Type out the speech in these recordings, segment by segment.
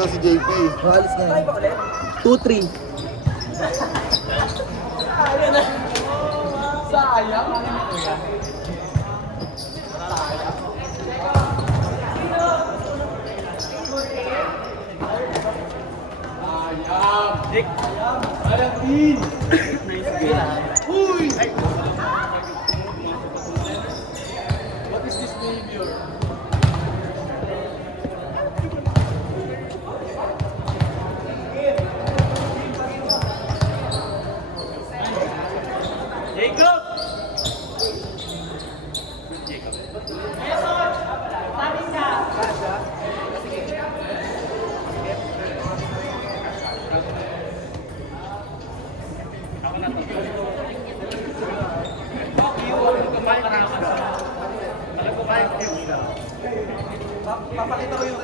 Si JP. Alis na yan. 2-3. Sayang. Dick. Alam din. Uy! What is this behavior? Jacob! Papakita ko yung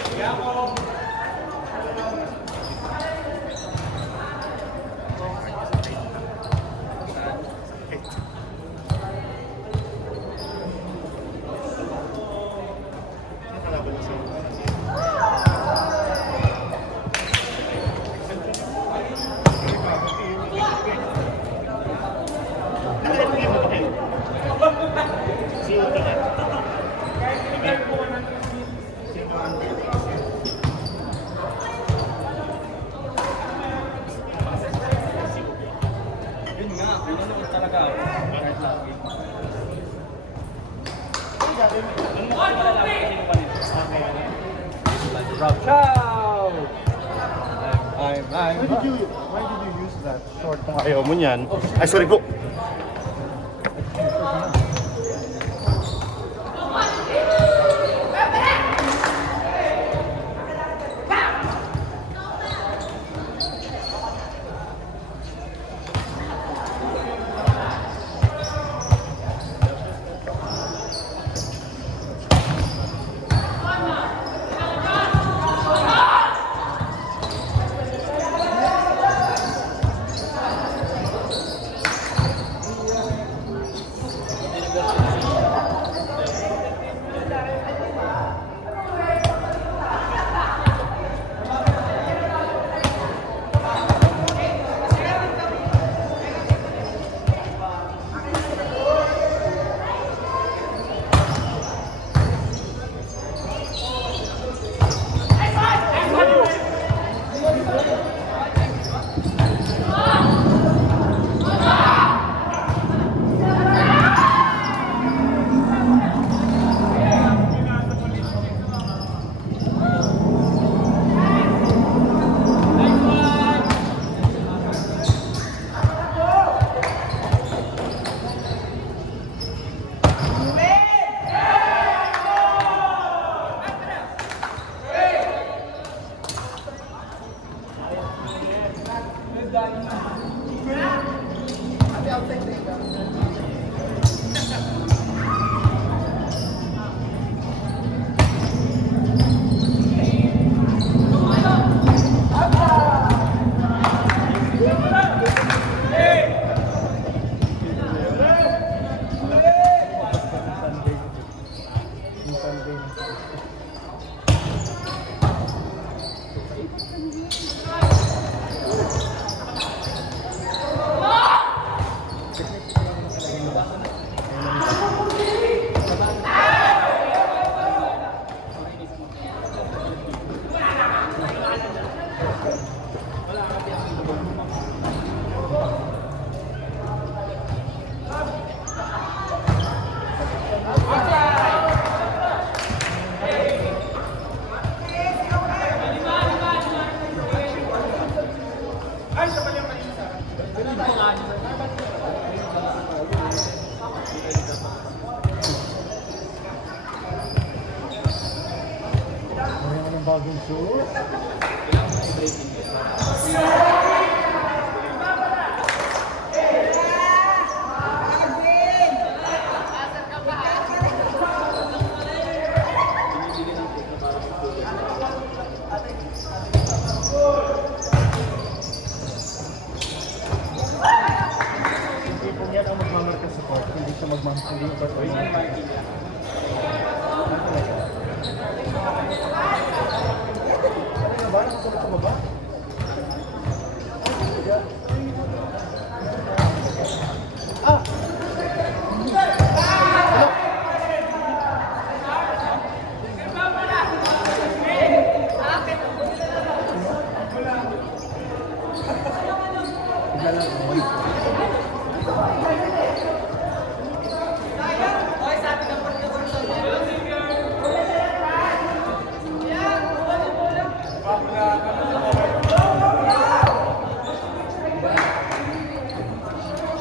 Why did you use that short kung ayaw mo niyan? Ay, sorry po.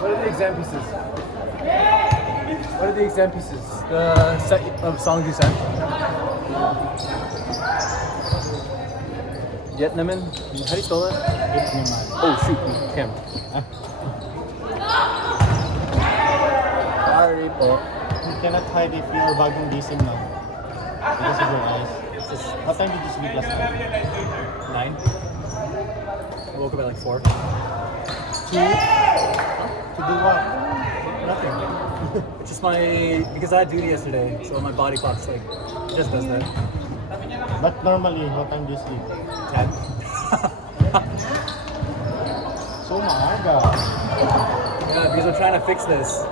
What are the exam pieces? What are the exam pieces? The set of songs you sent? Vietnamese? How do you spell that? Oh shoot, Kim. Sorry po. You cannot hide if you're bagong gising now. Because of your eyes. What time did you sleep last night? 9. I woke up at like 4. To do what? Nothing. It's just because I had duty yesterday, so my body clock's like, just does that. But normally, what time do you sleep? 10. So maaga. Yeah, because I'm trying to fix this.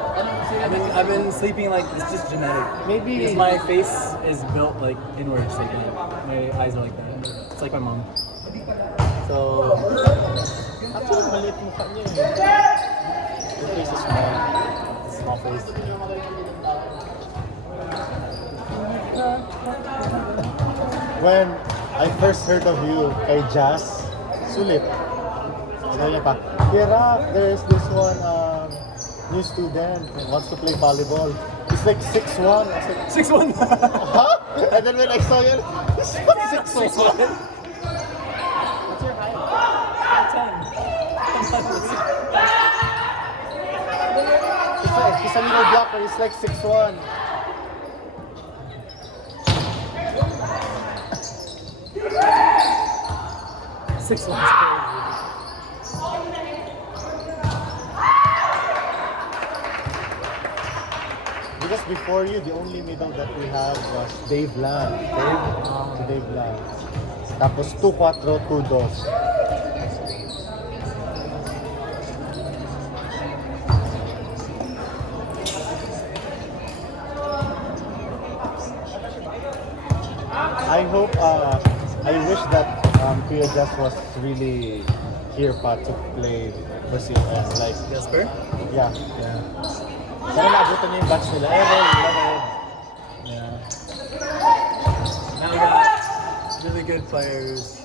I've been sleeping like, it's just genetic. Maybe- Because my face is built like inwards, like my eyes are like that. It's like my mom. So, Actually, maliit mukha niya eh. Your face is small. small face. When I first heard of you kay Jazz, sulit. Sabi niya pa, Kira, there's this one new student who wants to play volleyball. He's like 6'1". I said, 6'1". huh? And then when I saw you, he's not 6'1". He's a middle blocker, he's like 6'1". Six one's crazy. Because before you, the only middle that we had was Dave Land. Dave Land. Tapos 2-4, 2-2. I hope, I wish that Kuya Jazz was really here pa to play Brazil and like, Jasper? yeah. Sana naabutan niya yung batch nila. Yeah. Now we got really good players.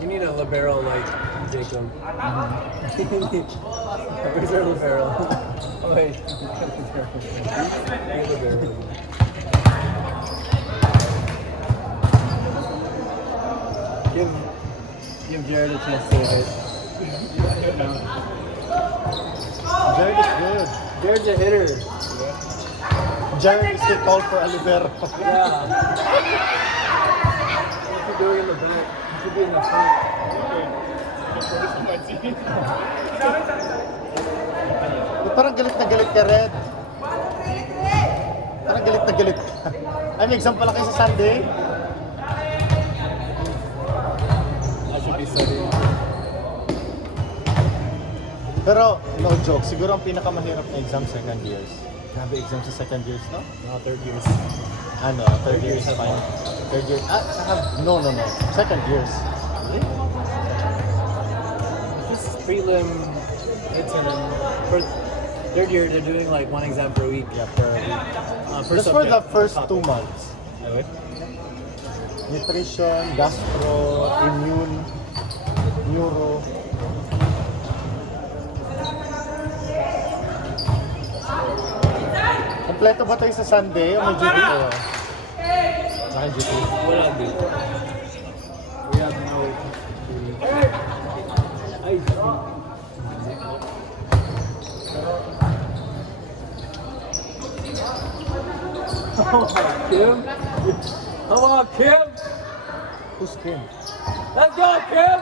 We need a libero like Jacob. Where's our libero? Oh wait. Our libero. Give Jared a chance to hit. Jared is good. Jared's a hitter. Jared is still called for a libero. Yeah. What you doing in the back? You should be in the front. Parang galit na galit ka, Red. Parang galit na galit ka. Ay, may exam pala kayo sa Sunday. I should be studying. Pero, no joke, siguro ang pinakamahirap na exam second years. Grabe exam sa second years, no? No, third years. Ano, third years is fine. Third year, no. Second years. Really? Just prelim, midterm. For third year, they're doing like one exam per week. Yeah, per week. Per Just for the subject, first per 2 topic. months. Okay. Nutrition, gastro, immune, neuro. Kompleto ba tayo sa Sunday o may duty kayo? Naka duty? What I do? We have no. Kim. Come on, Kim. Who's Kim? Let's go, Kim.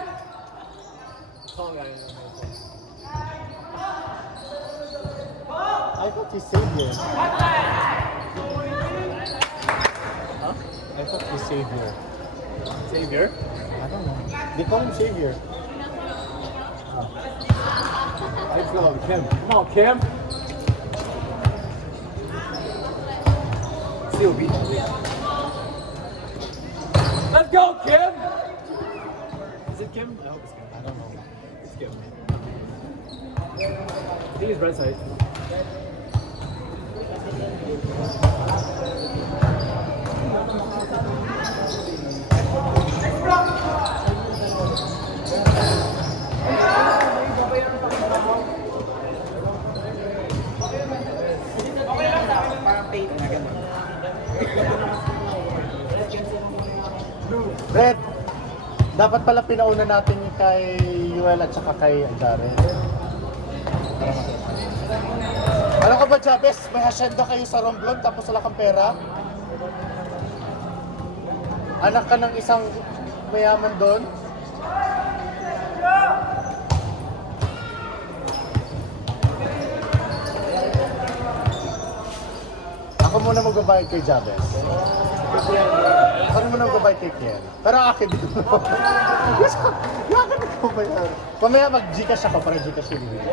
Tall guy. I thought he's Savior. I thought he's Savior. Xavier. I don't know. They call him Savior. Let's go, Kim. Come on, Kim. COB. Let's go, Kim. Is it Kim? I hope it's Kim. I don't know. It's Kim. I think it's red side. Red, dapat pala pinauna natin yung kay Yuel at saka kay Jared. Alam ka ba, Jabez, may hasyenda kayo sa Romblon tapos wala kang pera? Anak ka ng isang mayaman doon? Ako muna magbabayad kay Jabez. Ako muna magbabayad kay Kiel. Pero akin dito. Yakan ako ba yan? Mamaya mag-Gcash ako para Gcash yung bibili.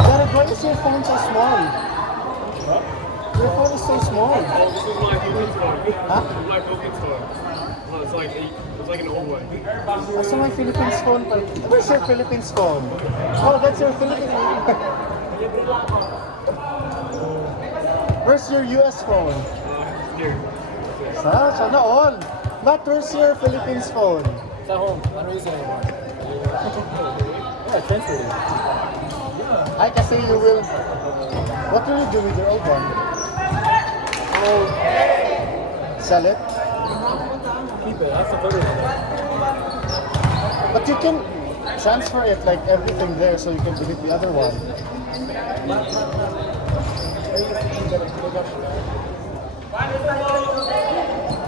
Jared, why is your phone so small? Your phone is so small. This is my focus phone. Huh? This is my focus phone. Oh, it's like an old one. What's my Philippines phone? Where's your Philippines phone? Oh, that's your Philippines. Where's your US phone? Here. Sana all. But where's your Philippines phone? It's at home. I don't use it anymore. Yeah, transferred it. Ay, kasi you will... What will you do with your old one? Oh, Sell it? keep it. That's the photo. But you can transfer it like everything there so you can delete the other one.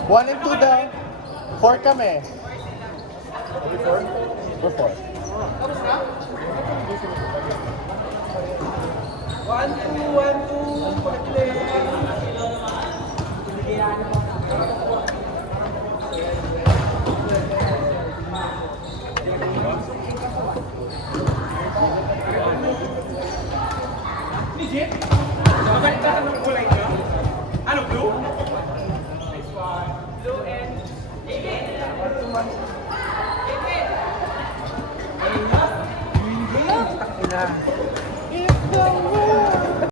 One and two down. Four kami. We're four. One, two. Ano, blue? Blue and